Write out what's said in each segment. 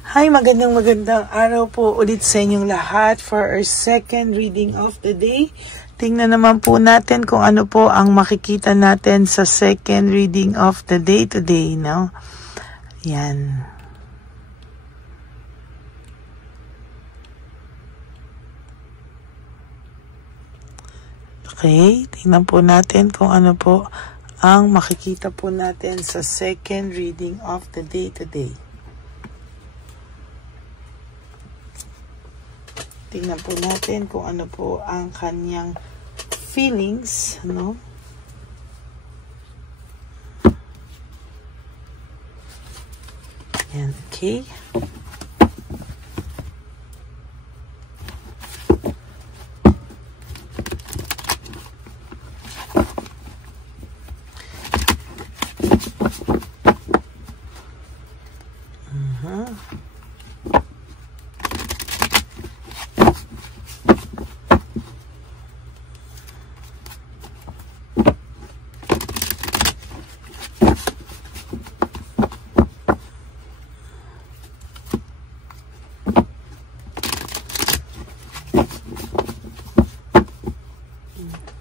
Hi, magandang araw po ulit sa inyong lahat for our second reading of the day. Tingnan naman po natin kung ano po ang makikita natin sa second reading of the day today, no? Yan. Okay, tingnan po natin kung ano po ang makikita po natin sa second reading of the day today. Tingnan po natin kung ano po ang kanyang feelings, no? Yan, okay.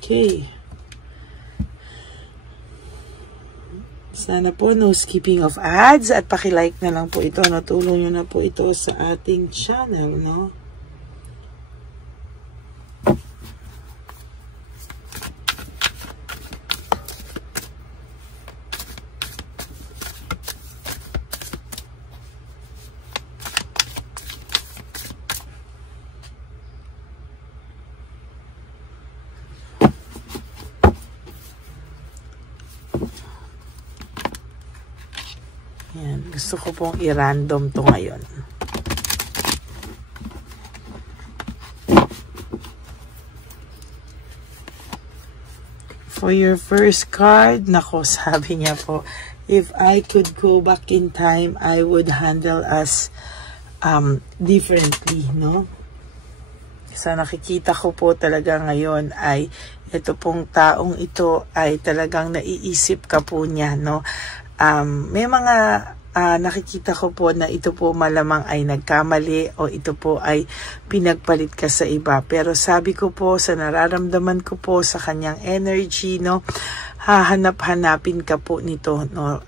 Okay. Sana po no skipping of ads at paki-like na lang po ito. No? Tulong nyo na po ito sa ating channel, no? Yan, gusto ko pong i-random to ngayon. For your first card, nako, sabi niya po, if I could go back in time, I would handle us differently, no? Sa nakikita ko po talaga ngayon ay ito pong taong ito ay talagang naiisip ka po niya, no? May mga nakikita ko po na ito po malamang ay nagkamali o ito po ay pinagpalit ka sa iba. Pero sabi ko po, sa nararamdaman ko po sa kanyang energy, no, hahanap-hanapin ka po nito, no.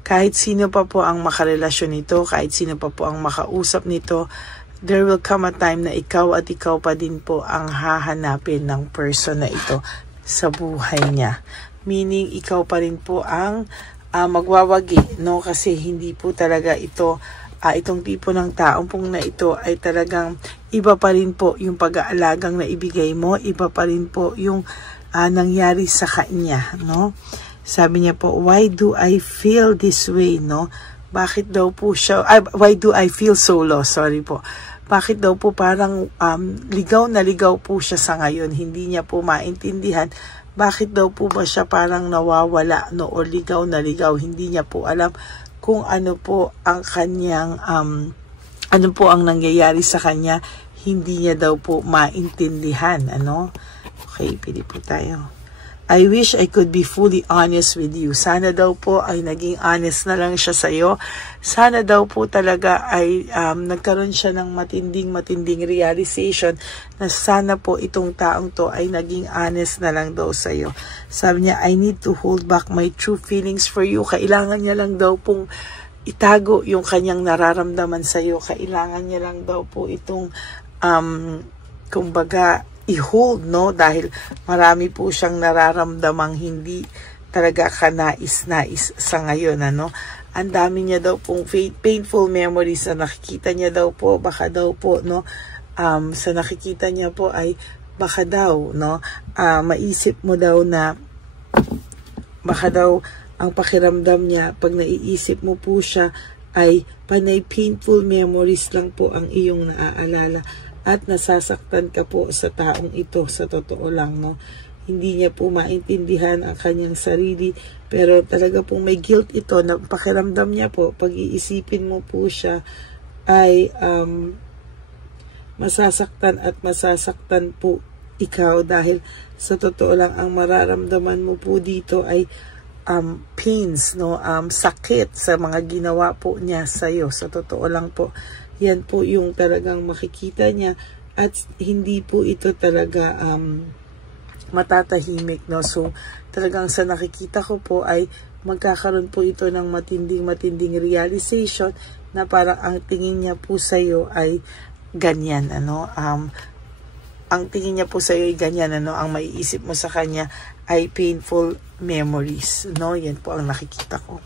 Kahit sino pa po ang makarelasyon nito, kahit sino pa po ang makausap nito, there will come a time na ikaw at ikaw pa din po ang hahanapin ng person na ito sa buhay niya. Meaning, ikaw pa rin po ang magwawagi, no? Kasi hindi po talaga ito, itong tipo ng taong pong na ito ay talagang iba pa rin po yung pag-aalagang na ibigay mo, iba pa rin po yung nangyari sa kanya, no? Sabi niya po, why do I feel this way, no? Bakit daw po siya, why do I feel so lost? Sorry po. Bakit daw po parang ligaw na ligaw po siya sa ngayon, hindi niya po maintindihan. Bakit daw po ba siya parang nawawala, no, o ligaw na ligaw? Hindi niya po alam kung ano po ang kanyang, ano po ang nangyayari sa kanya. Hindi niya daw po maintindihan, ano? Okay, pili po tayo. I wish I could be fully honest with you. Sana daw po ay naging honest na lang siya sa'yo. Sana daw po talaga ay nagkaroon siya ng matinding realization na sana po itong taong to ay naging honest na lang daw sa'yo. Sabi niya, I need to hold back my true feelings for you. Kailangan niya lang daw pong itago yung kanyang nararamdaman sa'yo. Kailangan niya lang daw po itong, kumbaga, i-hold, no? Dahil marami po siyang nararamdamang hindi talaga kanais-nais sa ngayon, ano? Ang dami niya daw pong painful memories na nakikita niya daw po, baka daw po, no? Sa nakikita niya po ay baka daw, no? Maisip mo daw na baka daw ang pakiramdam niya pag naiisip mo po siya ay panay painful memories lang po ang iyong naaalala. At nasasaktan ka po sa taong ito, sa totoo lang, no? Hindi niya po maintindihan ang kanyang sarili, pero talaga pong may guilt ito na pakiramdam niya po, pag iisipin mo po siya, ay masasaktan at masasaktan po ikaw dahil sa totoo lang ang mararamdaman mo po dito ay pains, no, sakit sa mga ginawa po niya sa iyo. Sa totoo lang po, yan po yung talagang makikita niya, at hindi po ito talaga matatahimik, no. So talagang sa nakikita ko po ay magkakaroon po ito ng matinding realization na parang ang tingin niya po sa iyo ay ganyan, ano, ang tingin niya po sa iyo ay ganyan, ano, ang maiisip mo sa kanya ay painful memories, no. Yan po ang nakikita ko.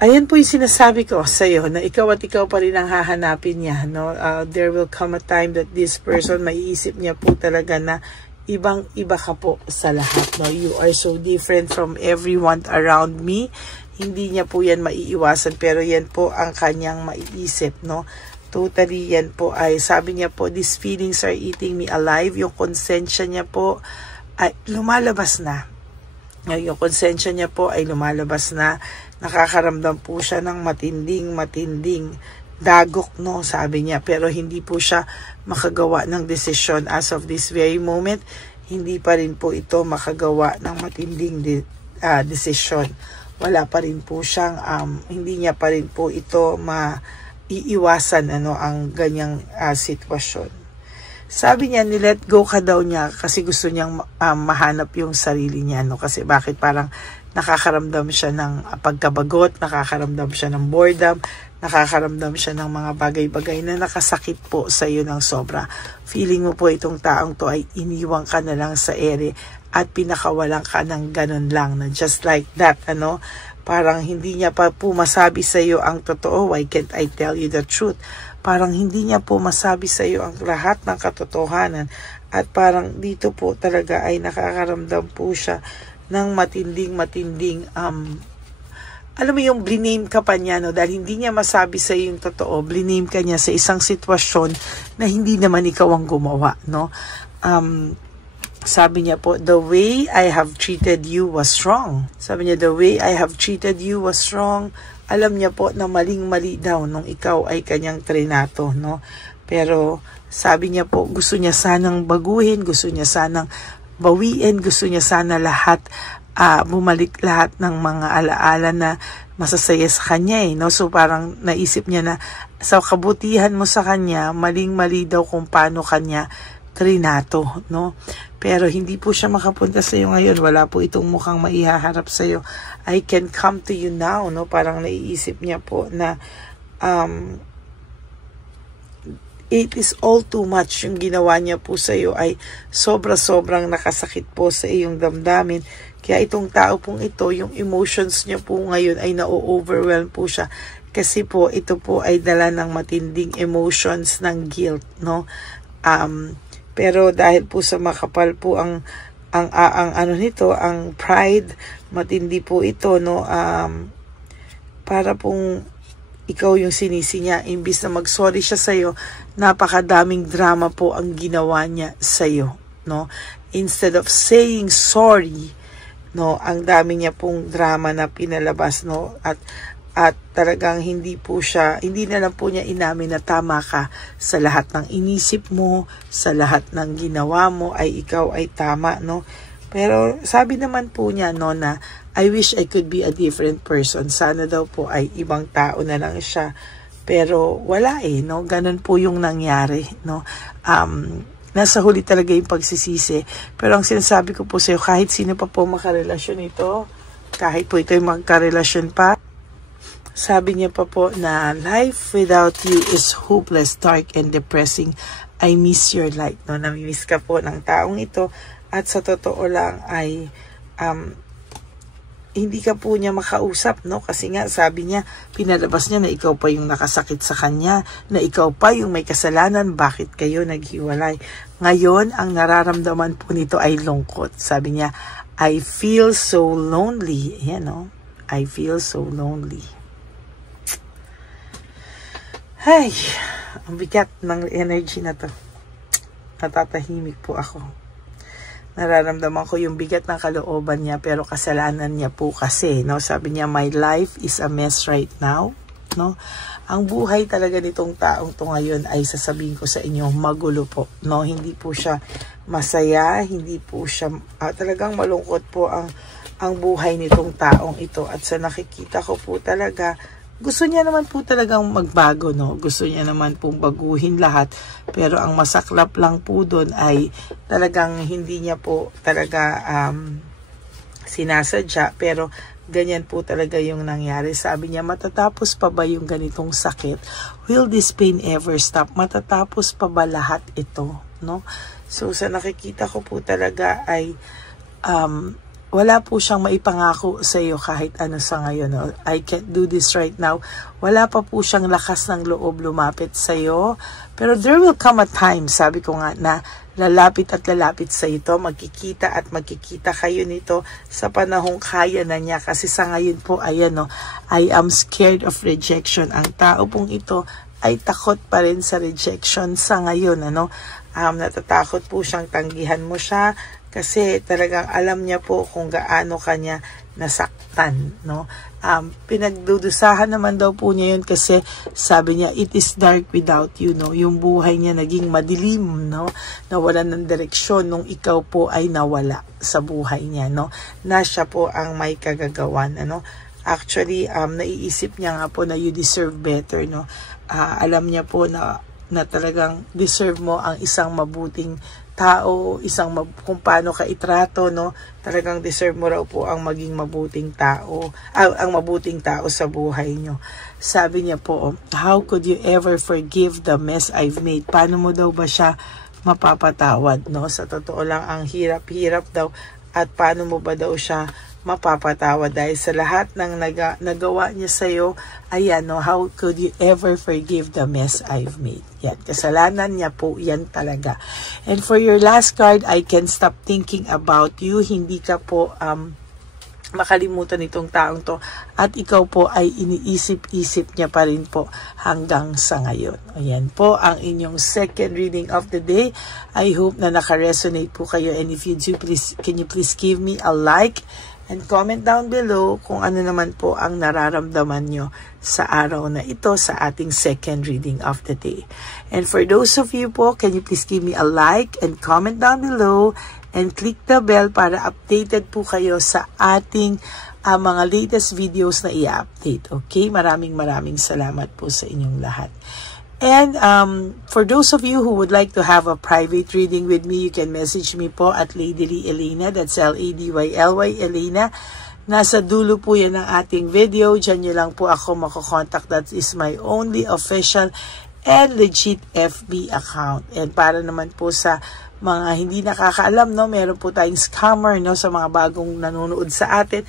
Ayan po yung sinasabi ko sa iyo, na ikaw at ikaw pa rin ang hahanapin niya, no. There will come a time that this person, maiisip niya po talaga na ibang-iba ka po sa lahat, no. You are so different from everyone around me. Hindi niya po yan maiiwasan, pero yan po ang kanyang maiisip, no. Totally, yan po ay, sabi niya po, these feelings are eating me alive. Yung konsensya niya po ay lumalabas na. Yung konsensya niya po ay lumalabas na. Nakakaramdam po siya ng matinding dagok, no, sabi niya. Pero hindi po siya makagawa ng desisyon as of this very moment. Hindi pa rin po ito makagawa ng matinding desisyon. Wala pa rin po siyang, hindi niya pa rin po ito iiwasan, ano, ang ganyang sitwasyon. Sabi niya, ni-let go ka daw niya kasi gusto niyang mahanap yung sarili niya, no? Kasi bakit parang nakakaramdam siya ng pagkabagot, nakakaramdam siya ng boredom, nakakaramdam siya ng mga bagay-bagay na nakasakit po sa iyo ng sobra. Feeling mo po itong taong to ay iniwang ka na lang sa ere at pinakawalan ka ng ganun lang, na just like that, ano? Parang hindi niya pa po masabi sa iyo ang totoo. Why can't I tell you the truth? Parang hindi niya po masabi sa iyo ang lahat ng katotohanan. At parang dito po talaga ay nakakaramdam po siya ng matinding, alam mo yung bliname ka pa niya, no? Dahil hindi niya masabi sa iyo yung totoo, bliname ka niya sa isang sitwasyon na hindi naman ikaw ang gumawa, no? Sabi niya po, the way I have treated you was wrong. Sabi niya, the way I have treated you was wrong. Alam niya po na maling-mali daw nung ikaw ay kanyang trinato, no? Pero sabi niya po, gusto niya sanang baguhin, gusto niya sanang bawiin, gusto niya sana lahat, bumalik lahat ng mga alaala na masasaya sa kanya, eh, no? So parang naisip niya na sa kabutihan mo sa kanya, maling-mali daw kung paano kanya trinato, no? Pero hindi po siya makapunta sa iyo ngayon. Wala po itong mukhang maihaharap sa iyo. I can come to you now, no? Parang naiisip niya po na it is all too much. Yung ginawa niya po sa iyo ay sobrang nakasakit po sa iyong damdamin. Kaya itong tao pong ito, yung emotions niya po ngayon ay na-overwhelm po siya. Kasi po ito po ay dala ng matinding emotions ng guilt, no? Pero dahil po sa makapal po ang ano nito, ang pride, matindi po ito, no? Para pong ikaw yung sinisi niya, imbis na mag-sorry siya sa iyo, napakadaming drama po ang ginawa niya sa iyo, no? Instead of saying sorry, no, ang dami niya pong drama na pinalabas, no? At talagang hindi na lang po niya inamin na tama ka sa lahat ng inisip mo, sa lahat ng ginawa mo ay ikaw ay tama, no? Pero sabi naman po niya, no, na I wish I could be a different person. Sana daw po ay ibang tao na lang siya. Pero wala, eh, no? Ganun po yung nangyari, no? Nasa huli talaga yung pagsisisi. Pero ang sinasabi ko po sa'yo, kahit sino pa po makarelasyon ito, kahit po ito'y magkarelasyon pa, sabi niya pa po na life without you is hopeless, dark, and depressing. I miss your light, no? Namimiss ka po ng taong ito. At sa totoo lang ay hindi ka po niya makausap, no? Kasi nga sabi niya, pinalabas niya na ikaw pa yung nakasakit sa kanya, na ikaw pa yung may kasalanan, bakit kayo naghiwalay. Ngayon, ang nararamdaman po nito ay lungkot. Sabi niya, I feel so lonely. Ayan, no? I feel so lonely. Ay, ang bigat ng energy na to. Natatahimik po ako. Nararamdaman ko yung bigat ng kalooban niya, pero kasalanan niya po kasi, no? Sabi niya, my life is a mess right now, no? Ang buhay talaga nitong taong to ngayon ay sasabihin ko sa inyo, magulo po, no? Hindi po siya masaya, hindi po siya, talagang malungkot po ang ang buhay nitong taong ito. At sa nakikita ko po talaga, gusto niya naman po talagang magbago, no? Gusto niya naman pong baguhin lahat. Pero ang masaklap lang po doon ay talagang hindi niya po talaga sinasadya. Pero ganyan po talaga yung nangyari. Sabi niya, matatapos pa ba yung ganitong sakit? Will this pain ever stop? Matatapos pa ba lahat ito, no? So sa nakikita ko po talaga ay wala po siyang maipangako sa iyo kahit ano sa ngayon. No? I can't do this right now. Wala pa po siyang lakas ng loob lumapit sa iyo. Pero there will come a time, sabi ko nga, na lalapit at lalapit sa ito. Magkikita at magkikita kayo nito sa panahong kaya na niya. Kasi sa ngayon po, ayan, no, I am scared of rejection. Ang tao pong ito ay takot pa rin sa rejection sa ngayon. Ano? Natatakot po siyang tanggihan mo siya. Kasi talagang alam niya po kung gaano kanya nasaktan, no? Pinagdudusahan naman daw po niya yun kasi sabi niya, it is dark without you, no? Yung buhay niya naging madilim, no? Nawalan ng direksyon nung ikaw po ay nawala sa buhay niya, no? Na siya po ang may kagagawan, ano? Actually, naiisip niya nga po na you deserve better, no? Alam niya po na talagang deserve mo ang isang mabuting tao, kung paano ka itrato, no? Talagang deserve mo raw po ang maging mabuting tao, ang mabuting tao sa buhay nyo. Sabi niya po, how could you ever forgive the mess I've made? Paano mo daw ba siya mapapatawad, no? Sa totoo lang, ang hirap-hirap daw, at paano mo ba daw siya mapapatawad dahil sa lahat ng nagawa niya sa'yo, ayan, no, how could you ever forgive the mess I've made? Yan, kasalanan niya po, yan talaga. And for your last card, I can't stop thinking about you. Hindi ka po makalimutan itong taong to at ikaw po ay iniisip-isip niya pa rin po hanggang sa ngayon. Ayan po ang inyong second reading of the day. I hope na naka-resonate po kayo, and if you do, please, can you please give me a like and comment down below kung ano naman po ang nararamdaman nyo sa araw na ito sa ating second reading of the day. And for those of you po, can you please give me a like and comment down below and click the bell para updated po kayo sa ating mga latest videos na i-update. Okay? Maraming salamat po sa inyong lahat. And for those of you who would like to have a private reading with me, you can message me po at Ladyly Elena. That's Ladyly Elena. Nasa dulo po yan ng ating video. Diyan nyo lang po ako makokontak. That is my only official and legit FB account. And para naman po sa mga hindi nakakaalam, no, meron po tayong scammer, no, sa mga bagong nanonood sa atin.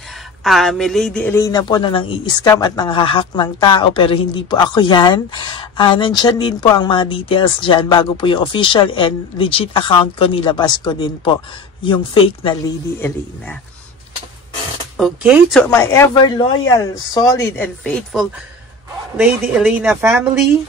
May Lady Elena po na nang i-scam at nanghahack ng tao, pero hindi po ako yan. Nandyan din po ang mga details dyan. Bago po yung official and legit account ko, nilabas ko din po yung fake na Lady Elena. Okay, to my ever loyal, solid, and faithful Lady Elena family,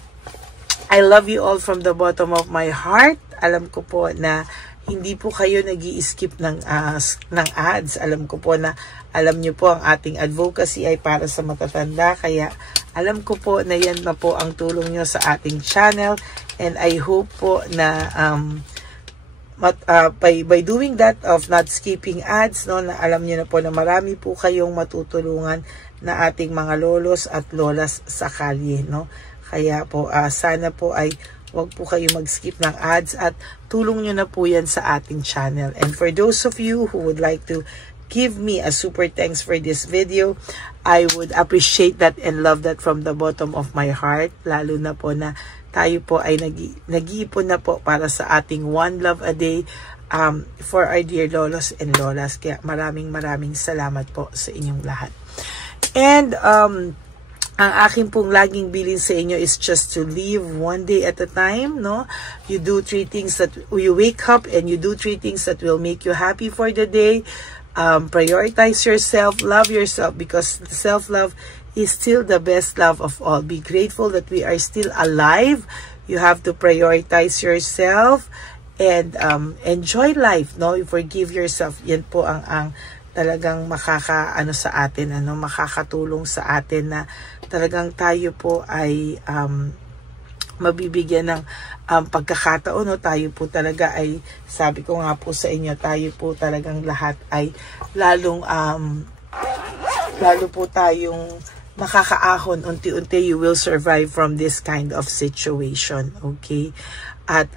I love you all from the bottom of my heart. Alam ko po na hindi po kayo nag-i-skip ng ads. Alam ko po na alam nyo po ang ating advocacy ay para sa matatanda. Kaya alam ko po na yan na po ang tulong nyo sa ating channel. And I hope po na by doing that of not skipping ads, no, na alam nyo na po na marami po kayong matutulungan na ating mga lolos at lolas sa kalye, no. Kaya po sana po ay wag po kayo mag-skip ng ads at tulong nyo na po yan sa ating channel. And for those of you who would like to give me a super thanks for this video, I would appreciate that and love that from the bottom of my heart. Lalo na po na tayo po ay nag-iipon na po para sa ating One Love a Day for our dear lolos and lolas. Kaya maraming salamat po sa inyong lahat. And ang aking pong laging bilin sa inyo is just to live one day at a time, no? You do 3 things that you wake up and you do 3 things that will make you happy for the day. Prioritize yourself, love yourself, because self-love is still the best love of all. Be grateful that we are still alive. You have to prioritize yourself and enjoy life, no? You forgive yourself. Yan po ang talagang makakatulong sa atin na talagang tayo po ay mabibigyan ng pagkakataon, no? Tayo po talaga ay, sabi ko nga po sa inyo, tayo po talagang lahat ay lalo po tayong makakaahon unti-unti. You will survive from this kind of situation, okay? At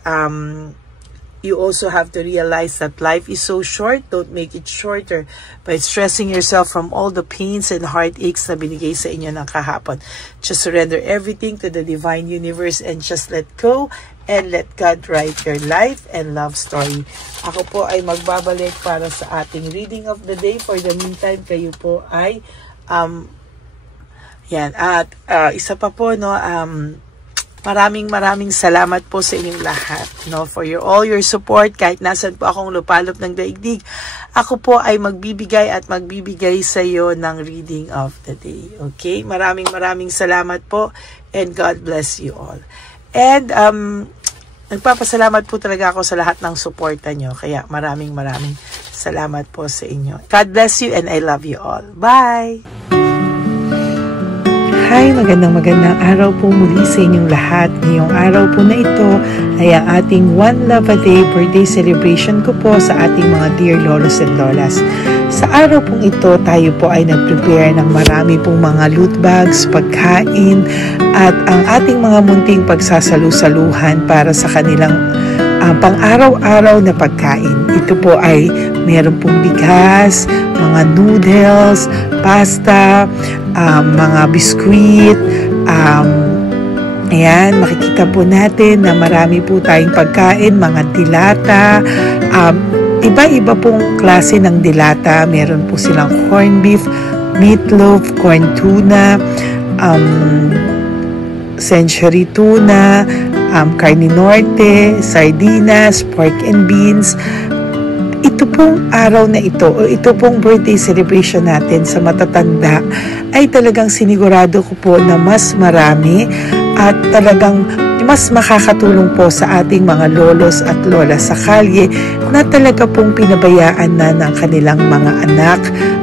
you also have to realize that life is so short. Don't make it shorter by stressing yourself from all the pains and heartaches na binigay sa inyo ng kahapon. Just surrender everything to the divine universe and just let go and let God write your life and love story. Ako po ay magbabalik para sa ating reading of the day. For the meantime, kayo po ay yan. At isa pa po, no, maraming salamat po sa inyong lahat, no, for all your support. Kahit nasan po akong lupalop ng daigdig, ako po ay magbibigay sa iyo ng reading of the day. Okay? Maraming salamat po, and God bless you all. And nagpapasalamat po talaga ako sa lahat ng suporta nyo. Kaya maraming salamat po sa inyo. God bless you, and I love you all. Bye! Hi, magandang araw po muli sa inyong lahat. Ngayong araw po na ito ay ang ating One Love a Day birthday celebration ko po sa ating mga dear lolos and lolas. Sa araw pong ito, tayo po ay nag-prepare ng marami pong mga loot bags, pagkain, at ang ating mga munting pagsasalu-saluhan para sa kanilang pang-araw-araw na pagkain. Ito po ay meron pong bigas, mga noodles, pasta, mga biskuit, ayan, makikita po natin na marami po tayong pagkain, mga dilata, iba-iba pong klase ng dilata. Meron po silang corned beef, meatloaf, corn tuna, century tuna, carne norte, sardinas, pork and beans. Ito pong araw na ito, o ito pong birthday celebration natin sa matatanda, ay talagang sinigurado ko po na mas marami at talagang mas makakatulong po sa ating mga lolos at lola sa kalye na talaga pong pinabayaan na ng kanilang mga anak,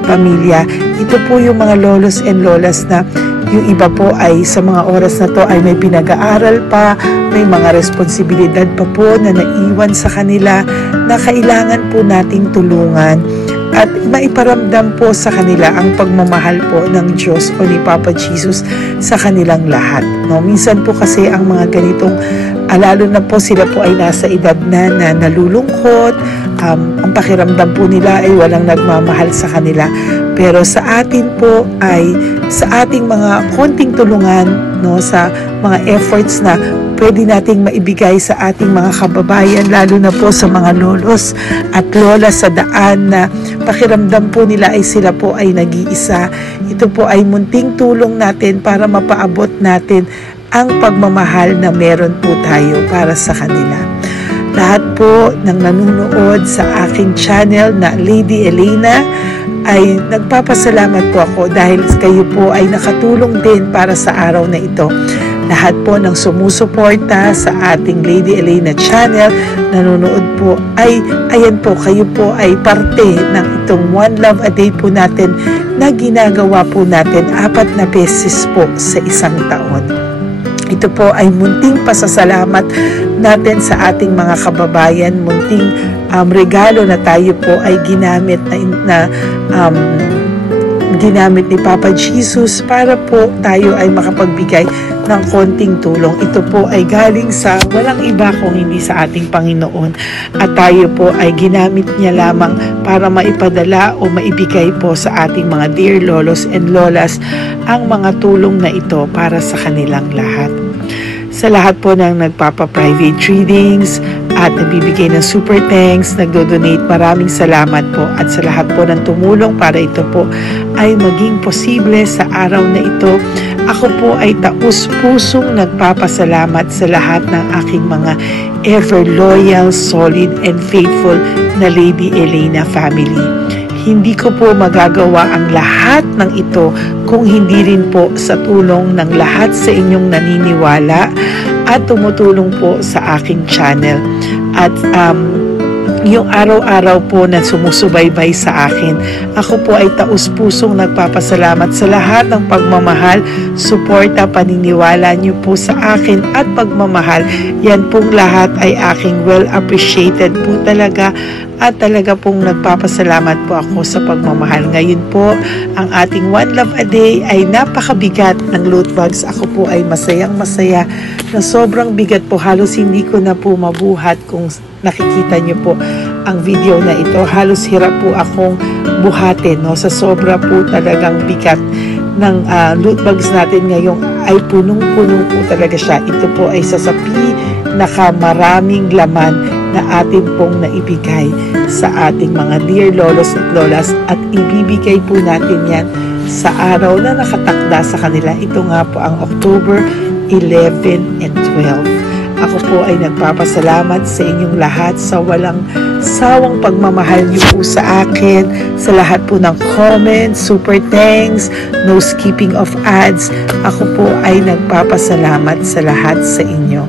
pamilya. Ito po yung mga lolos and lolas na yung iba po ay sa mga oras na to ay may pinag-aaral pa, may mga responsibilidad pa po na naiwan sa kanila na kailangan po nating tulungan at maiparamdam po sa kanila ang pagmamahal po ng Diyos o ni Papa Jesus sa kanilang lahat. No? Minsan po kasi ang mga ganitong, lalo na po sila po ay nasa edad na nalulungkot, ang pakiramdam po nila ay walang nagmamahal sa kanila. Pero sa atin po ay sa ating mga konting tulungan, no, sa mga efforts na pwede nating maibigay sa ating mga kababayan, lalo na po sa mga lolos at lola sa daan na pakiramdam po nila ay sila po ay nag-iisa. Ito po ay munting tulong natin para mapaabot natin ang pagmamahal na meron po tayo para sa kanila. Lahat po ng nanonood sa aking channel na Lady Elena ay nagpapasalamat po ako dahil kayo po ay nakatulong din para sa araw na ito. Lahat po ng sumusuporta sa ating Lady Elena channel, nanonood po, ay ayan po, kayo po ay parte ng itong One Love a Day po natin na ginagawa po natin 4 na beses po sa isang taon. Ito po ay munting pasasalamat natin sa ating mga kababayan, munting regalo na tayo po ay ginamit ginamit ni Papa Jesus para po tayo ay makapagbigay ng konting tulong. Ito po ay galing sa walang iba kung hindi sa ating Panginoon, at tayo po ay ginamit niya lamang para maipadala o maibigay po sa ating mga dear lolos and lolas ang mga tulong na ito para sa kanilang lahat. Sa lahat po ng nagpapa-private readings at nagbibigay ng super thanks, nagdo-donate, maraming salamat po. At sa lahat po ng tumulong para ito po ay maging posible sa araw na ito, ako po ay taus-pusong nagpapasalamat sa lahat ng aking mga ever loyal, solid, and faithful na Lady Elena family. Hindi ko po magagawa ang lahat ng ito kung hindi rin po sa tulong ng lahat sa inyong naniniwala at tumutulong po sa aking channel. At yung araw-araw po na sumusubaybay sa akin. Ako po ay taus-pusong nagpapasalamat sa lahat ng pagmamahal, suporta, paniniwala niyo po sa akin at pagmamahal. Yan pong lahat ay aking well appreciated po talaga at talaga pong nagpapasalamat po ako sa pagmamahal. Ngayon po, ang ating One Love a Day ay napakabigat ng loot bags. Ako po ay masayang-masaya na sobrang bigat po. Halos hindi ko na po mabuhat kung nakikita niyo po ang video na ito. Halos hirap po akong buhatin, no? Sa sobra po talagang bigat ng loot bags natin ngayon ay punong-puno po talaga siya. Ito po ay sasapi nakamaraming laman na atin pong naibigay sa ating mga dear lolos at lolas at ibibigay po natin yan sa araw na nakatakda sa kanila. Ito nga po ang October 11 and 12. Ako po ay nagpapasalamat sa inyong lahat sa walang sawang pagmamahal niyo po sa akin, sa lahat po ng comments, super thanks, no skipping of ads. Ako po ay nagpapasalamat sa lahat sa inyo.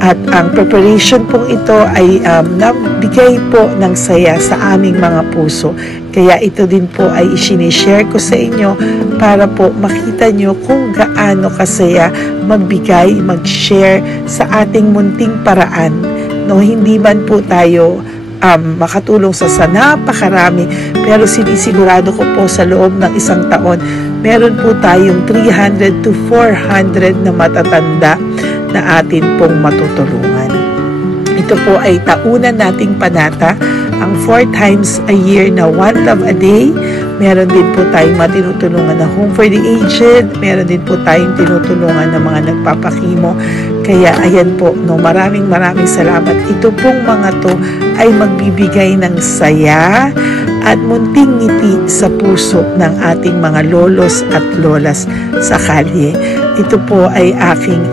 At ang preparation pong ito ay nabigay po ng saya sa aming mga puso. Kaya ito din po ay isinishare ko sa inyo para po makita nyo kung gaano kasaya magbigay, mag-share sa ating munting paraan. No, hindi man po tayo makatulong sa napakarami, pero sinisigurado ko po sa loob ng isang taon, meron po tayong 300 to 400 na matatanda na atin pong matutulungan. Ito po ay taunan nating panata, ang 4 times a year na One Love a Day. Meron din po tayong matinutulungan na Home for the Aged. Meron din po tayong tinutulungan ng mga nagpapakimo. Kaya ayan po, no, maraming salamat. Ito pong mga to ay magbibigay ng saya at munting ngiti sa puso ng ating mga lolos at lolas sa kalye. Ito po ay aking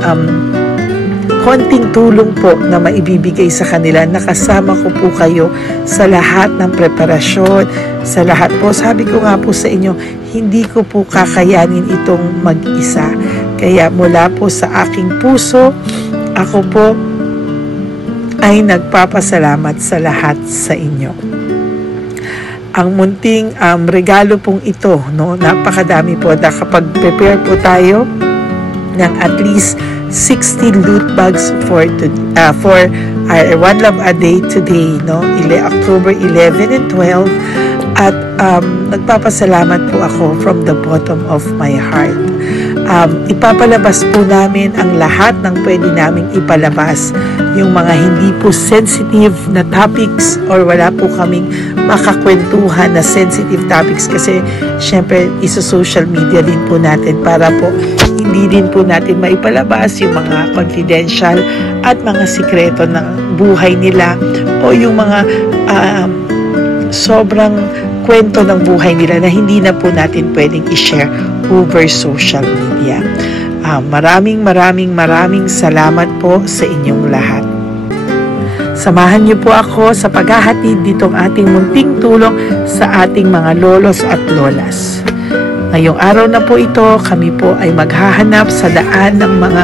konting tulong po na maibibigay sa kanila. Nakasama ko po kayo sa lahat ng preparasyon, sa lahat po. Sabi ko nga po sa inyo, hindi ko po kakayanin itong mag-isa. Kaya mula po sa aking puso, ako po ay nagpapasalamat sa lahat sa inyo. Ang munting regalo pong ito, no, napakadami po. Kapag prepare po tayo ng at least 60 loot bags for our One Love a Day today, no? October 11 and 12. At nagpapasalamat po ako from the bottom of my heart. Ipapalabas po namin ang lahat ng pwede naming ipalabas. Yung mga hindi po sensitive na topics or wala po kaming makakwentuhan na sensitive topics kasi syempre isa-social media din po natin para po hindi din po natin maipalabas yung mga confidential at mga sikreto ng buhay nila o yung mga sobrang kwento ng buhay nila na hindi na po natin pwedeng i-share over social media. Maraming salamat po sa inyong lahat. Samahan niyo po ako sa paghahatid ditong ating munting tulong sa ating mga lolos at lolas. Ngayong araw na po ito, kami po ay maghahanap sa daan ng mga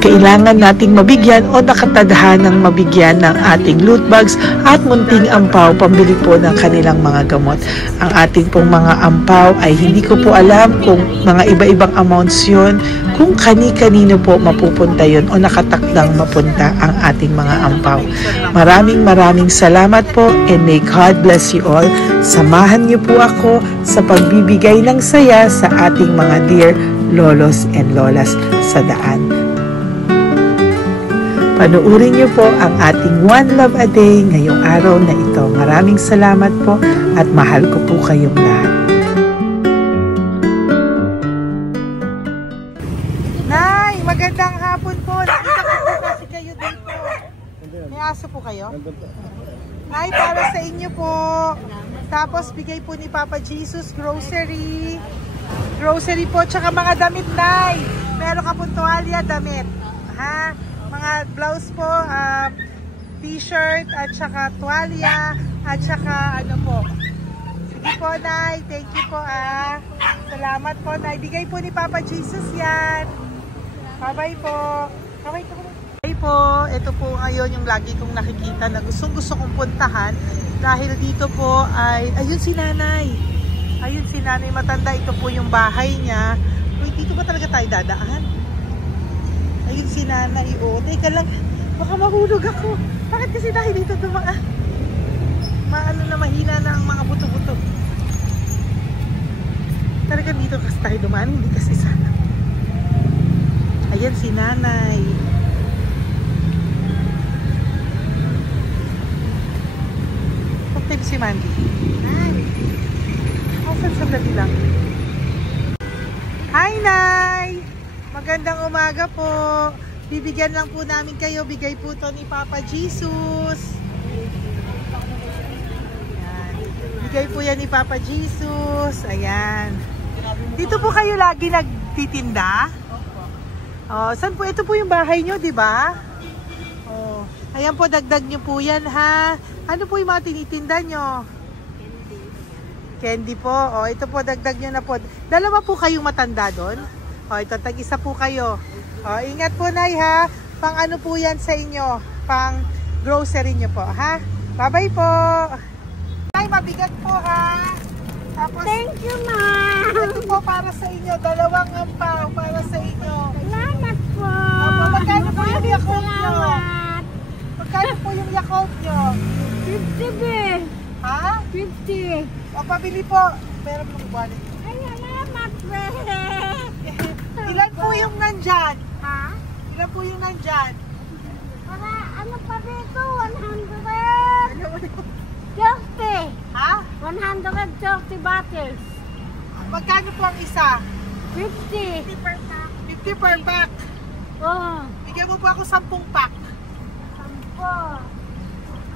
kailangan nating mabigyan o nakatadhanang mabigyan ng ating loot bags at munting ampaw pambili po ng kanilang mga gamot. Ang ating pong mga ampaw ay hindi ko po alam kung mga iba-ibang amounts yun, kung kani-kanino po mapupunta yun o nakatakdang mapunta ang ating mga ampaw. Maraming salamat po and may God bless you all. Samahan niyo po ako sa pagbibigay ng saya sa ating mga dear lolos and lolas sa daan. Panuurin niyo po ang ating One Love a Day ngayong araw na ito. Maraming salamat po at mahal ko po kayong lahat. Nay, magandang hapon po. Nakita ko po kasi kayo dito. May aso po kayo? Nay, para sa inyo po. Tapos bigay po ni Papa Jesus grocery. Grocery po, tsaka mga damit, Nay. Meron ka po tuwalya, damit. Ha? Mga blouse po, t-shirt, at saka tuwalya, at saka ano po. Sige po, Nay. Thank you po, Salamat po, Nay. Bigay po ni Papa Jesus yan. Bye-bye po. Bye-bye po. Bye po. Ito po ngayon yung lagi kong nakikita na gusto kong puntahan. Dahil dito po ay, ayun si nanay. Ayun si nanay matanda. Ito po yung bahay niya. Uy, dito ba talaga tayo dadaan? Ayun si nanay. O, teka lang. Baka mahulog ako. Bakit kasi dahil dito dumaan? Maano na mahina na ang mga buto-buto. Talaga dito kasi tayo dumaan. Hindi kasi sana. Ayan si nanay. Si Mandy. Sandali lang. Hi, Nay! Magandang umaga po. Bibigyan lang po namin kayo. Bigay po to ni Papa Jesus. Ayan. Bigay po yan ni Papa Jesus. Ayan. Dito po kayo lagi nagtitinda? Oh, saan po? Ito po yung bahay nyo, di ba? Oh. Ayan po, dagdag nyo po yan, ha? Ano po yung mga tinitinda nyo? Candy po. O, ito po, dagdag nyo na po. Dalawa po kayong matanda doon. O, ito, tag-isa po kayo. O, ingat po, Nay, ha? Pang ano po yan sa inyo? Pang grocery nyo po, ha? Bye-bye po. Nay, mabigat po, ha? Tapos, thank you, ma'am. Ito po para sa inyo. Dalawang ampaw para sa inyo. Salamat po. Opo, magkano po yung Yakult nyo? Salamat. Magkano po yung Yakult nyo? 50, be. Ha? 50. O, pabili po. Pero po wallet. Ay, salamat, be. Ilan po yung nandyan? Ha? Ilan po yung nandyan? Para, ano pa dito? 130. Ha? 130 bottles. Magkano po ang isa? 50. 50 per pack. Oh. Bigyan mo po ako 10 pack. 10.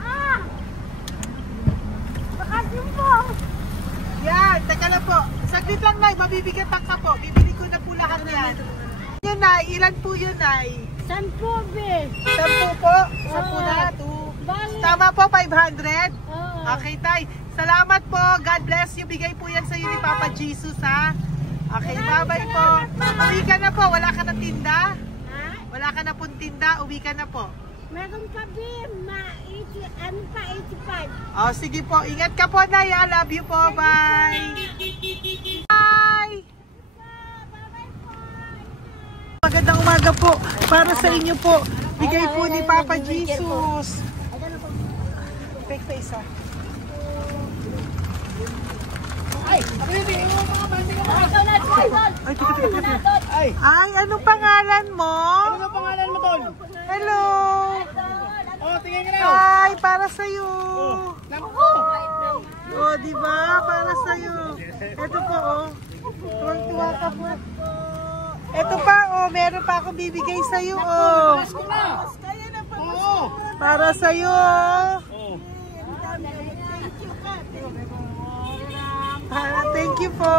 Ah! Bakasyon po. Yan, teka lang po. Saglit lang, Nay. Mabibigatan ka po. Bibili ko na po lahat yan. Yun, Nay. Ilan po yun, Nay? 10, be. 10 po. 10 na. 2. Bali. Tama po, 500. Oh. Okay, Tay. Salamat po. God bless you. Bigay po yan sa iyo ni Papa Jesus, ha? Okay, bye-bye po. Uwi ka na po. Wala ka na tinda? Ha? Wala ka na pong tinda. Uwi ka na po. Meron pa, be. Ano pa, 85. Oh, sige po. Ingat ka po, Nay. I love you po. Bye. Bye. Magandang umaga po. Para sa inyo po. Bigay po ni Papa Jesus. Take sa isa. Ay, anong pangalan mo? Ano pangalan mo, Tol? Hello. Oh, tingin ka na. Hi, para sa iyo. Naku. Oh, di ba? Para sa iyo. Ito po, oh. Tuwang-tuwa ka po. Ito pa, oh, meron pa akong bibigay sa iyo, oh. Oo. Para sa iyo. Oh. Thank you po.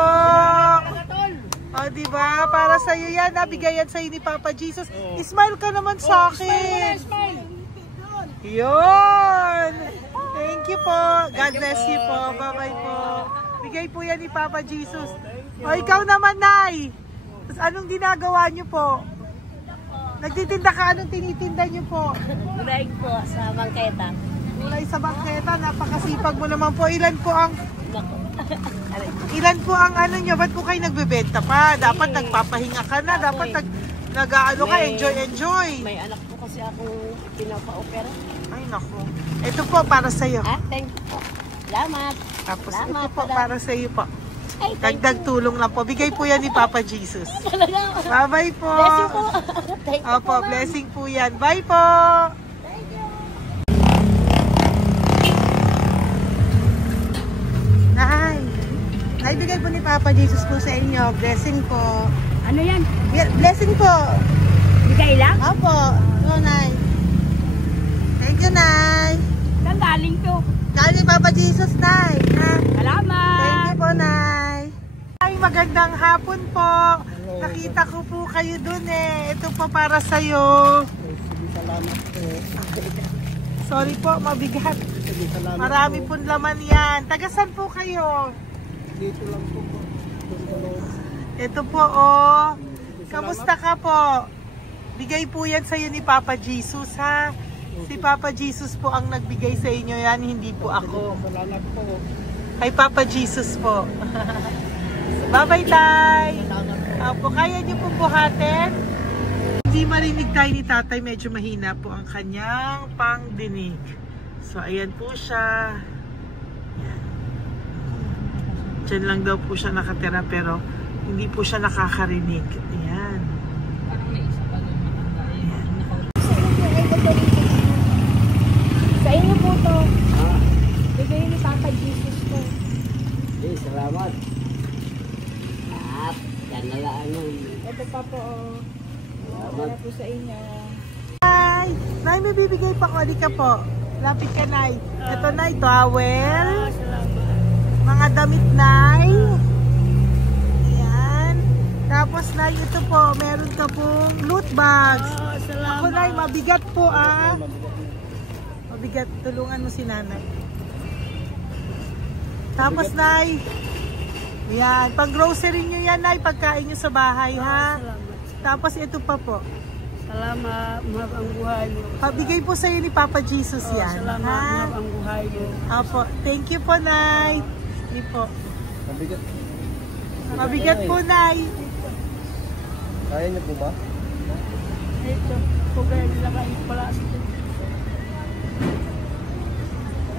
Oh, di ba? Para sa iyo yan, nabigayan sa iyo ni Papa Jesus. Smile ka naman sa akin. Smile. Yun. Thank you po. God bless you po. Bye-bye po. Bigay po yan ni Papa Jesus. O, ikaw naman, Nay. Anong ginagawa niyo po? Nagtitinda ka? Anong tinitinda niyo po? Gulay po sa bangketa. Gulay sa bangketa. Napakasipag mo naman po. Ilan po ang ano nyo? Ba't po kayo nagbebenta pa? Dapat nagpapahinga ka na. Dapat nag-ano ka, enjoy. May anak po kasi akong pinapa-opera. Ay, naku. Ito po para sa'yo. Ah, thank you po. Salamat. Tapos Salamat, ito po Padre. para sa'yo po. Ay, thank Dagdag tulong lang po. Bigay po yan ni Papa Jesus. Talaga. Bye-bye po. Bless you po. Thank you Opo, po, ma'am. blessing po yan. Bye po. Thank you. Nay, bigay po ni Papa Jesus po sa inyo. Blessing po. Ano yan? Blessing po. Bigay lang? Opo. So, Nay. Thank you, Nay. Saan galing to? Galing Papa Jesus, Nay. Ha? Salamat. Thank you po, Nay. Ay, magandang hapon po. Nakita ko po kayo dun eh. Ito po para sa'yo. Salamat po. Sorry po, mabigat. Salamat Marami po. pong laman yan. Tagasan po kayo. Dito lang po po. Doon sa loob. Ito po, oh. Kamusta ka po? Bigay po yan sa'yo ni Papa Jesus, ha? Si Papa Jesus po ang nagbigay sa inyo yan, hindi po ako. Salamat po. Kay Papa Jesus po. Bye-bye, Tay! Opo, kaya niyo po buhatin? Hindi marinig tayo ni Tatay, medyo mahina po ang kanyang pangdinig. So, ayan po siya. Ayan. Diyan lang daw po siya nakatira pero hindi po siya nakakarinig. Ayan. Sa inyo po to. Bigay ni Papa Jesus to. Salamat. Yan na lang. Ito pa po. Wala po sa inyo. Nay! Nay, may bibigay pa ko. Halika po. Lapit ka, Nay. Ito, Nay, towel. Mga damit, Nay. Ayan. Tapos, Nay, ito po. Meron ka pong loot bags. Ako, Nay, mabigat po, ah. Mabigat. Tulungan mo si Nanay. Tapos, Nay. Ayan. Pang grocery nyo yan, Nay. Pagkain nyo sa bahay, ha? Tapos, ito pa po. Salamat, mahal ang buhay mo. Pabigay po sa'yo ni Papa Jesus yan. Salamat, mahal ang buhay mo. Apo, thank you po, Nay. Hindi po. Mabigat. Mabigat po, Nay. Kaya niyo po ba? Ito, kugay nila kayo pala.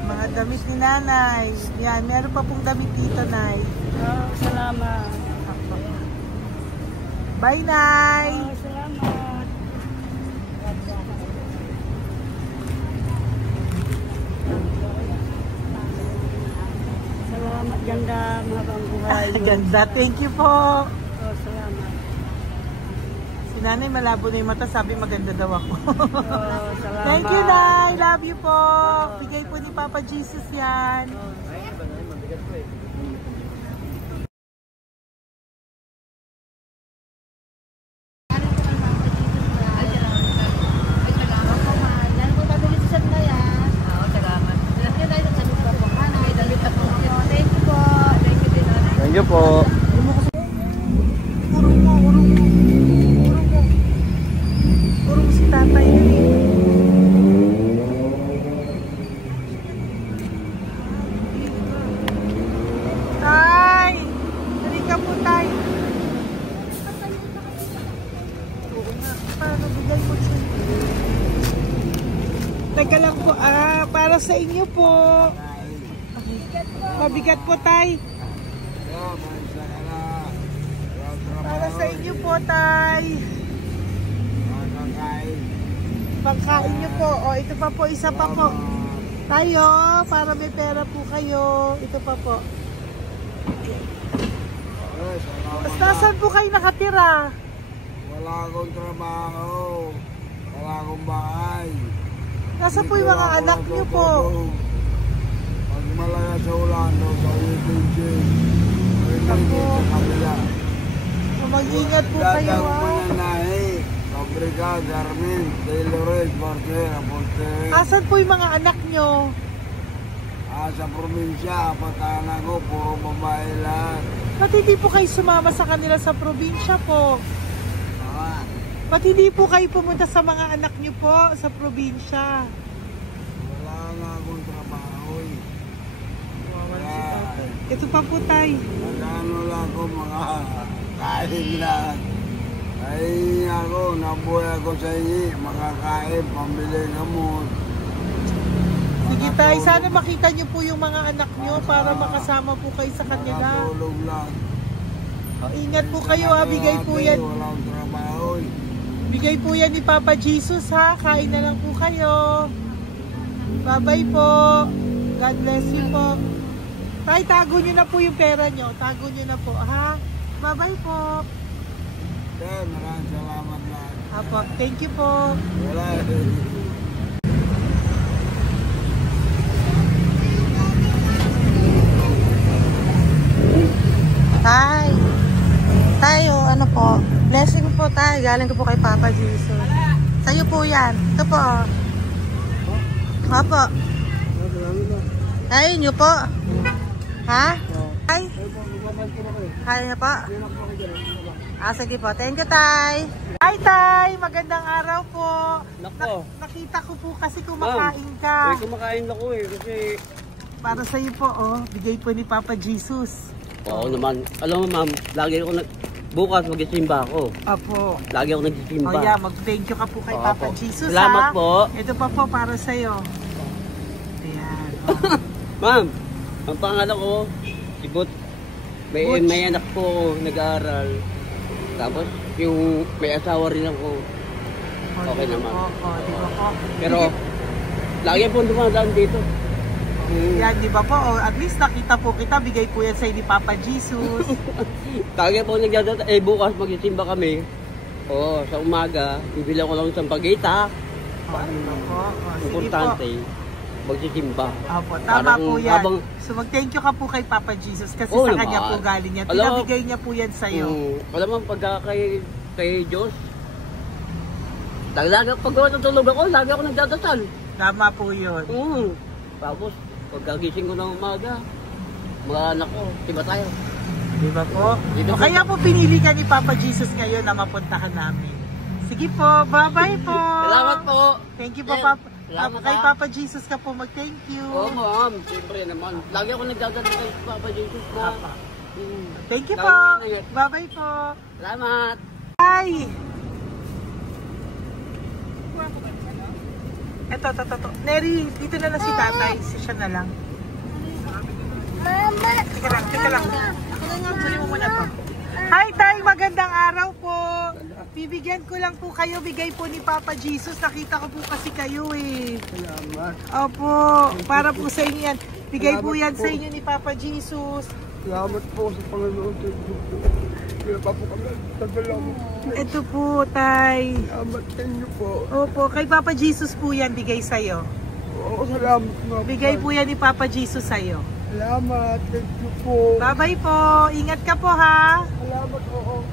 Mga damit ni Nanay. Yan, meron pa pong damit dito, Nay. Salamat. Apo. Bye, Nay. Salamat. Salamat, ganda, mahal ang buhay mo. Ganda, thank you po. Salamat. Si Nanay malabo na yung mata, sabi maganda daw ako. Salamat. Thank you, Nay. Love you po. Bigay po ni Papa Jesus yan. Mabigat po eh. Thank you po. Urong mo. Urong si Tatay. Tay! Halika po, Tay. Oo nga. Paano bigay mo siya? Teka lang po. Para sa inyo po. Mabigat po, Tay. Para sa inyo po, Tay. Pagkain nyo po. O, ito pa po, isa pa po. Tayo, para may pera po kayo. Ito pa po. Nasaan po kayo nakatira? Wala akong trabaho. Wala akong bahay. Nasa po yung mga anak nyo po? Pag malaya sa ulan, sa ulitin. Ako. Mag-ingat po kayo, Fabrika, Garmin, Taylorist, Bartera, Portere. Asan po yung mga anak nyo? Sa probinsya, patanan ko, puro babae lahat. Ba't hindi po kayo sumama sa kanila sa probinsya po? Ba't hindi po kayo pumunta sa mga anak nyo po sa probinsya? Wala nga akong trabaho eh. Ito pa po, Tay. Magkano lang ako mga kain lang. Ay ako, nabuhay ako sa inyo, makakain, pambili gamot. Sige, Tay, sana makita nyo po yung mga anak nyo para makasama po kayo sa kanila. Makatulog lang. Ingat po kayo, ha. Bigay po yan. Walang trabaho eh. Bigay po yan ni Papa Jesus, ha. Kain na lang po kayo. Bye-bye po. God bless you po. Tay, tago nyo na po yung pera nyo. Tago nyo na po, ha? Bye-bye po. Okay, maraming salamat na. Apo, thank you po. Wala Tay. Tayo, ano po? Blessing po tayo. Galing ko po kay Papa Jesus. Sa'yo po yan. Ito po. Apo. Tayo nyo po. Ha? Ay? Kaya niya po? Sige po. Thank you, Tay. Hi, Tay! Magandang araw po. Nako. Nakita ko po kasi kumakain ka. Kumakain ako kasi... Para sa iyo po, bigay po ni Papa Jesus. Oo naman. Alam mo ma'am, lagi ako bukas mag-isimba ako. Apo. Lagi ako nag-isimba. Mag-thank you ka po kay Oo, Papa po. Jesus, Salamat ha? po. Ito pa po para sa iyo. Ayan. Ma'am, ang pangalan ko, si Butch. May anak po nag-aaral. Tapos yung may asawa rin ako. Okay naman. Di ba po? Pero lagi po dumadaan dito. Yan, di ba po? At least nakita po kita, bigay po yan sa ni Papa Jesus. Lagi po nagdadaan. Bukas mag-isimba kami. Sa umaga, bibili ko lang isang pagita. Di ba po? Sige Importante. po. Magsisimba. Opo, tama Parang po yan. habang- So mag-thank you ka po kay Papa Jesus kasi Oo sa naman. kanya po galing yan. Alam mo- Pinabigay niya po yan sa'yo. Alam mo, pagka kay Diyos, lagi pag natutulog ako, lagi ako nagdadasal. Tama po yun. Tapos, pagkagising ko ng umaga, mga anak ko, diba tayo? Di ba po? Dito O po. kaya po pinili ka ni Papa Jesus ngayon na mapuntahan namin. Sige po, bye-bye po. Salamat po. Thank you po, Sir, Papa. salamat, Kay ha. Papa Jesus ka po mag-thank you. Oo, ma'am. Siyempre naman. Lagi ako nagdadasal kay Papa Jesus na. Papa. Thank you Lagi po. ingat. Bye-bye po. Salamat. Hi! Ito. Neri, dito na lang si tatay. Siya na lang. Mama! Teka lang. Sali mo muna to. Hi, Tay! Magandang araw po. Bibigyan ko lang po kayo. Bigay po ni Papa Jesus. Nakita ko po kasi kayo eh. Salamat. Opo. Para po sa inyo yan. Bigay po yan Salamat po. sa inyo ni Papa Jesus. Salamat po sa Panginoon. Kaya pa po kami. Salamat. Ito po, Tay. Salamat sa inyo po. Opo. Kay Papa Jesus po yan. Bigay sa'yo. Oo, salamat nga po. Bigay po yan ni Papa Jesus sa'yo. Salamat. Thank you po. Bye-bye po. Ingat ka po, ha? Salamat po.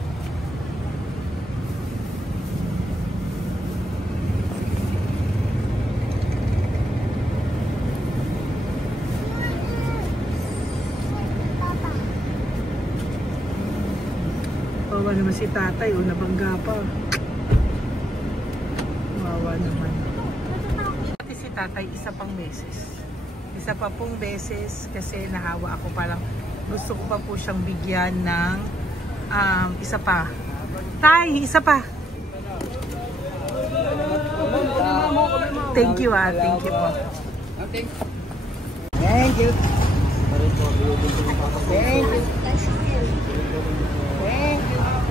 Wawa naman si tatay, nabangga pa. Wawa naman. Pati si tatay, isa pang beses. Isa pa pong beses kasi nahawa ako, parang gusto ko pa po siyang bigyan ng isa pa. Tay, isa pa. Thank you, thank you po. Thank you. Thank you.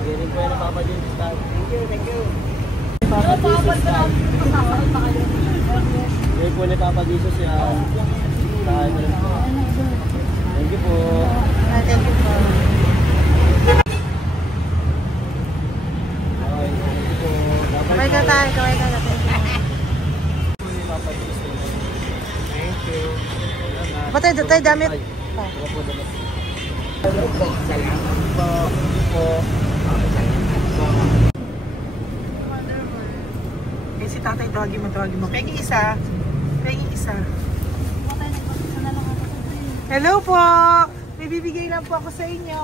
Hindi po yan ang Papa Jesus. Thank you. Hindi po ni Papa Jesus yan. Thank you po. Thank you po. Okay, thank you po. Kamay ka tayo. Kamay ka tayo. Papa Jesus. Thank you. Ba't tayo damit? Wala po damit. Salamat po. Eh, si tatay, tawagin mo. Peggy isa. Hello po! May bibigay lang po ako sa inyo.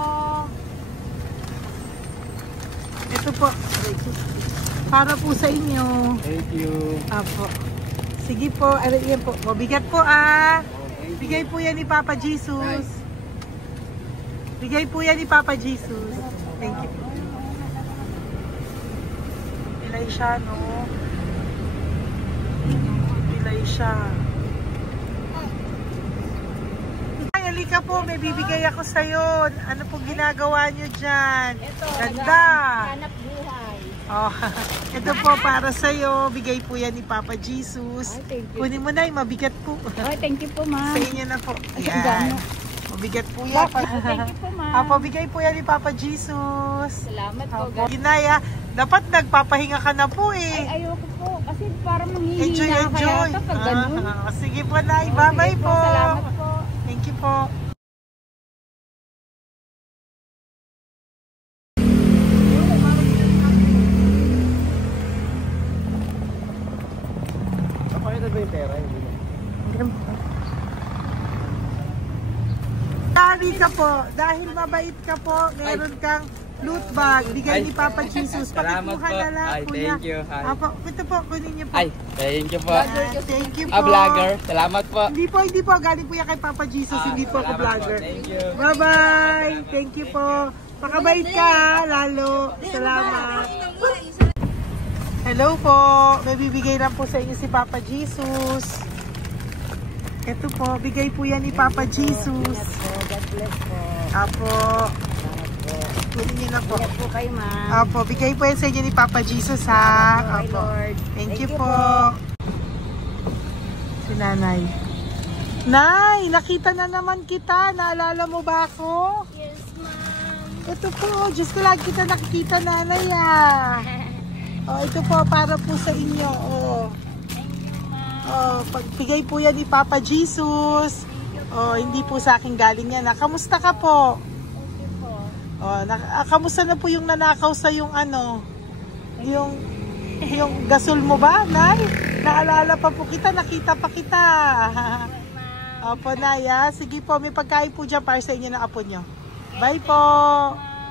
Ito po. Para po sa inyo. Thank you. Apo. Sige po. Yan po. Mabigat po Bigay po yan ni Papa Jesus. Bigay po yan ni Papa Jesus. Thank you po. Pilay siya, no? Pilay siya. Ay, halika po. May bibigay ako sa'yo. Ano po ginagawa nyo dyan? Ganda. Hanap buhay. Oh, ito po para sa'yo. Bigay po yan ni Papa Jesus. Ay, thank you. Kunin mo na, mabigat po. Ay, thank you po, ma'am. Sa inyo na po. Ay, Yan. gano. Mabigat po yan. Thank you po, ma'am. Apo, bigay po yan ni Papa Jesus. Salamat po. Apo. Ginaya, dapat nagpapahinga ka na po eh. Ay, ayoko po. Kasi parang manghihina ka yata pag ganun. Sige po, Nay. Bye-bye Sige po. Salamat po. Thank you po. Kapakita ba yung pera? Dahil ka po, dahil mabait ka po, meron kang Loot bag. Bigay ni Papa Jesus. Salamat Pakikuha po. na lang, Ay, kuya. thank you. Ay. Apo, ito po, kunin niyo po. Ay, thank you po. Thank you po. Vlogger. Salamat po. Hindi po. Galing po yan kay Papa Jesus. Hindi po ako Salamat vlogger. po. Thank you. Bye-bye. Thank you po. Pakabait ka, lalo. Salamat. Hello po. May bibigay lang po sa inyo si Papa Jesus. Ito po, bigay po yan ni Papa Jesus. God bless po. Apo. Kunin niyo na po. Ingat po kayo, ma'am. Apo, bigay po yan sa inyo ni Papa Jesus, ha? Salamat po, Apo. Lord. Thank you po. Si Nanay. Nay, nakita na naman kita. Naalala mo ba ako? Yes, ma'am. Ito po, Diyos ko, lagi kita nakikita, Nanay, ah. Oh, ito po, para po sa inyo, oh. Oh, pagbigay po yan ni Papa Jesus. Oh, hindi po sa akin galing yan. Kamusta ka po? Okay po. Oh, kamusta na po yung nanakaw sa yung ano? Yung gasol mo ba, Nay? Naalala pa po kita, nakita pa kita. Opo, Nay, ah. Sige po, may pagkain po dyan para sa inyo ng apo nyo. Bye po.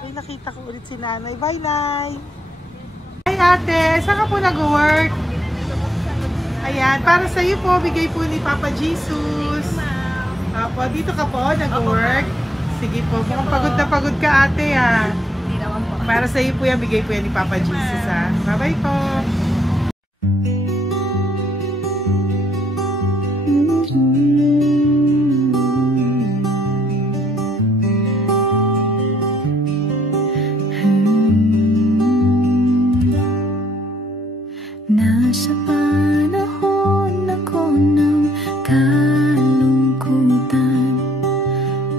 Ay, nakita ko ulit si Nanay. Bye, Nay. Hi, ate. Saan ka po nag-work? Ayan, para sa iyo po, bigay po ni Papa Jesus. Apo, dito ka po, nag-work. Sige po, mukhang pagod na pagod ka, ate, ha. Hindi naman po. Para sa iyo po yan, bigay po yan ni Papa Jesus, ha. Bye-bye po. Nasa panahon ako ng kalungkutan,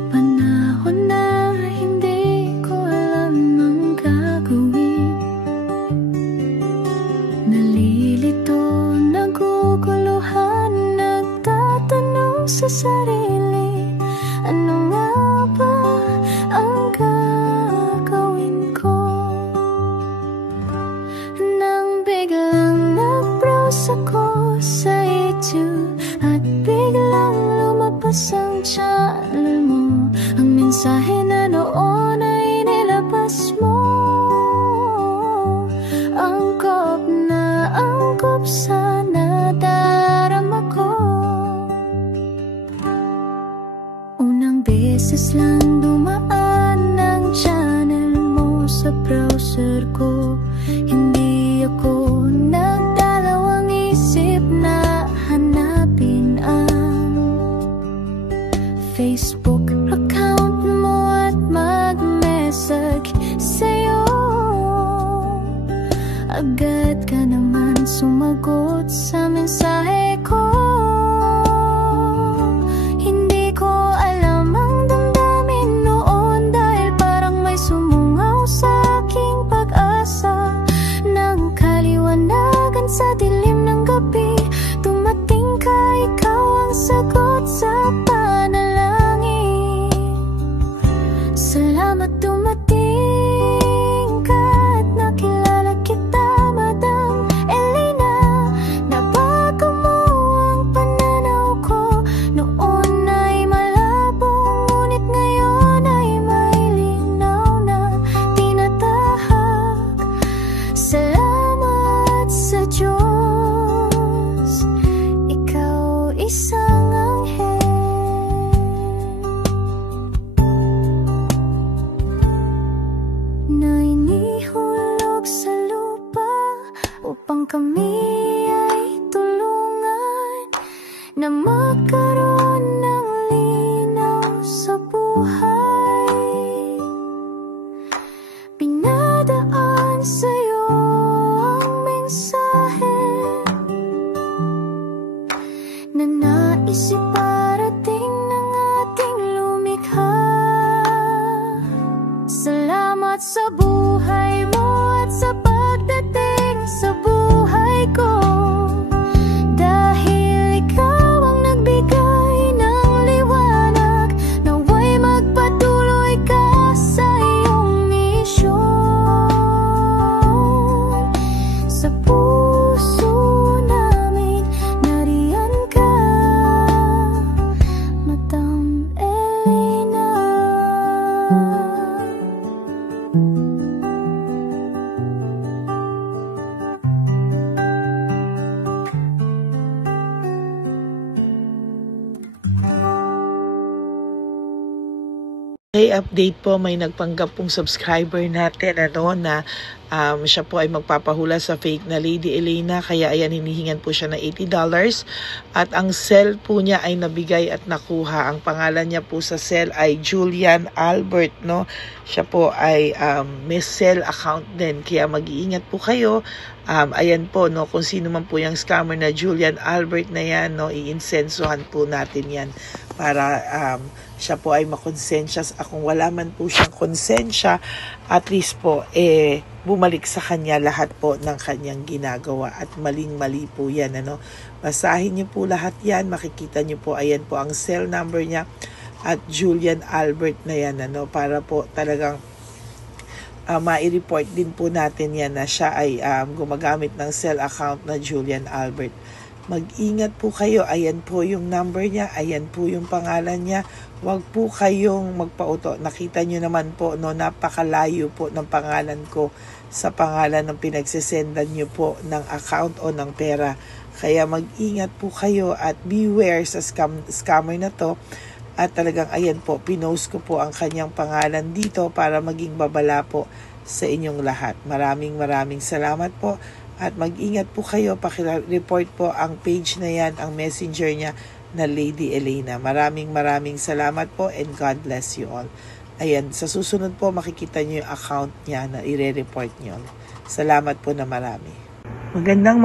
panahon na hindi ko alam ang gagawin. Nalilito, naguguluhan, nagtatanong sa sarili, ano nga ba ang gagawin ko? Nang biglang nag-browse ako sa YouTube at biglang lumabas ang channel mo, ang mensahe na noon ay nilabas mo. Angkop sa nadarama ko. Unang beses lang dumaan ang channel mo sa browser ko, hindi ako nagdalawang isip na hanapin ang Facebook account mo at mag-message sa'yo. Agad ka naman sumagot sa mensahe ko. Hindi ko alam ang damdamin noon, dahil parang may sumungaw sa aking pag-asa. Nang kaliwanagan sa dilim ng gabi, dumating ka, ikaw ang sagot sa panalangin. Salamat dumating ka at nakilala kita, Madam Elena. Nabago mo ang pananaw ko, noon ay malabo, ngunit ngayon ay may linaw na tinatahak. Salamat sa Diyos, ikaw isang anghel. Na inihulog sa lupa upang kami ay tulungan na magkaroon ng linaw sa buhay. Pinadaan sa'yo ang mensahe na nais iparating ng ating lumikha. Salamat sa buhay mo at sa pagdating sa buhay ko, dahil ikaw ang nagbigay ng liwanag, naway magpatuloy ka sa iyong misyon. Sa puso namin nariyan ka, Okay, update po, may nagpanggap pong subscriber natin na siya po ay magpapahula sa fake na Lady Elena, kaya ayan, hinihingan po siya ng $80 at ang cell po niya ay nabigay at nakuha. Ang pangalan niya po sa cell ay Julian Albert, no? Siya po ay may cell account din, kaya mag-iingat po kayo. Ayan po, no, kung sino man po yung scammer na Julian Albert na yan, no, iinsensuhan po natin yan para siya po ay makonsensya. Kung wala man po siyang konsensya, at least po bumalik sa kanya lahat po ng kanyang ginagawa, at maling-mali po yan, ano. Basahin niyo po lahat yan, makikita niyo po, ayan po ang cell number niya at Julian Albert na yan, ano, para po talagang ma-report din po natin yan na siya ay gumagamit ng cell account na Julian Albert. Mag-ingat po kayo, ayan po yung number niya, ayan po yung pangalan niya. Huwag po kayong magpauto. Nakita nyo naman po, no, napakalayo po ng pangalan ko sa pangalan ng pinagsesendan nyo po ng account o ng pera. Kaya mag-ingat po kayo at beware sa scammer na to. At talagang ayan po, pinost ko po ang kanyang pangalan dito para maging babala po sa inyong lahat. Maraming salamat po. At mag-ingat po kayo, pakireport po ang page na yan, ang messenger niya na Lady Elena. Maraming salamat po and God bless you all. Ayan, sa susunod po makikita niyo yung account niya na ire-report niyo. Salamat po na marami. Magandang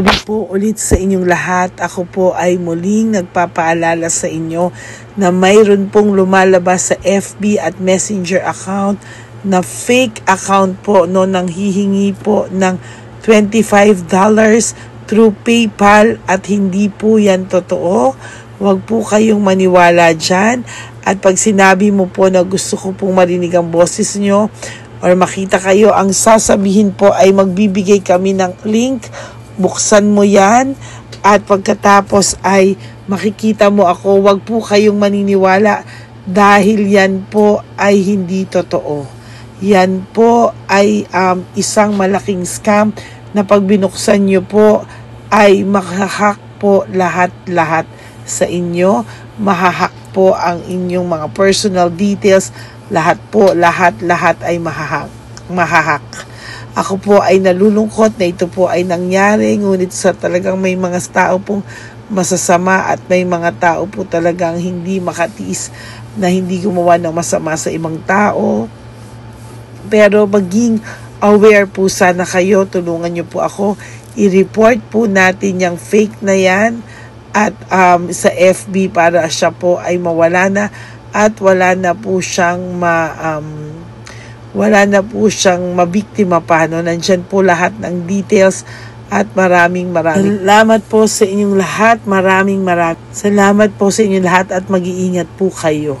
gabi po ulit sa inyong lahat. Ako po ay muling nagpapaalala sa inyo na mayroon pong lumalabas sa FB at Messenger account na fake account po, no, nang hihingi po ng $25 through PayPal at hindi po yan totoo. Huwag po kayong maniwala dyan. At pag sinabi mo po na gusto ko pong marinig ang boses nyo or makita kayo, ang sasabihin po ay magbibigay kami ng link. Buksan mo yan at pagkatapos ay makikita mo ako. Huwag po kayong maniniwala dahil yan po ay hindi totoo. Yan po ay isang malaking scam na pag binuksan nyo po ay mahahack po lahat sa inyo. Mahahack po ang inyong mga personal details. Lahat ay mahahack. Ako po ay nalulungkot na ito po ay nangyari, ngunit sa talagang may mga tao pong masasama at may mga tao po talagang hindi makatiis na hindi gumawa ng masama sa ibang tao. Pero maging aware po sana kayo, tulungan nyo po ako, i-report po natin yung fake na yan at sa FB para siya po ay mawala na at wala na po siyang mabiktima pa, no? Nandyan po lahat ng details at maraming salamat po sa inyong lahat. Maraming salamat po sa inyong lahat at mag-iingat po kayo.